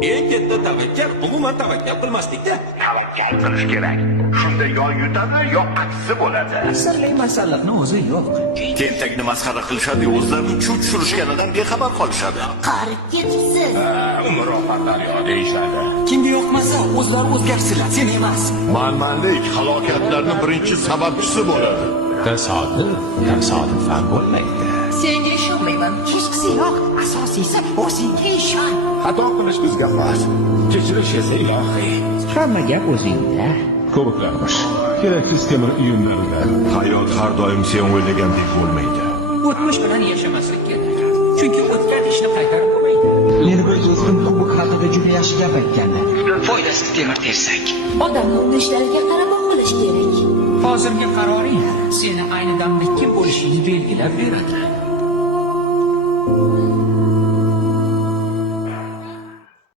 Eng katta tavakkal umuman tavakkal qilmaslikda. Tavakkal qilish kerak. Shunda yo yutadi, yo aksi bo'ladi. Sirli masalliqni o'zi yo'q. Tentakni masxara qilishadi, o'zlarining chuv tushirishganidan bexabar qolishadi. Qarib ketibsiz. Umr oqarlar yo deyishadi. Kimga yoqmasa, o'zlari o'zgarsinlar, sen emas. Manmanlik halokatlarning birinchi sababchisi bo'ladi. Tasodifan bo'lmaydi. Senga ishonmayman. Hechqisi yo'q. Asosiysi o'zingga ishon. Xato qilish bizga xos. Kechirish esa ilohiy. Hamma gap o'zingda. Ko'riklarmish. Keraksiz temir uyumlarida. Hayot har doim sen o'ylagandek bo'lmaydi. O'tmish bilan yashamaslik kerak. Chunki o'tgan ishni qaytarib bo'lmaydi. Meni bir do'stim kubok haqida juda yaxshi gap aytgandi. Foydasi temir tersak. Odamni urishlariga qarab qilish kerak. Hozirgi qaroring seni ayni damda kim bo'lishingni belgilab beradi.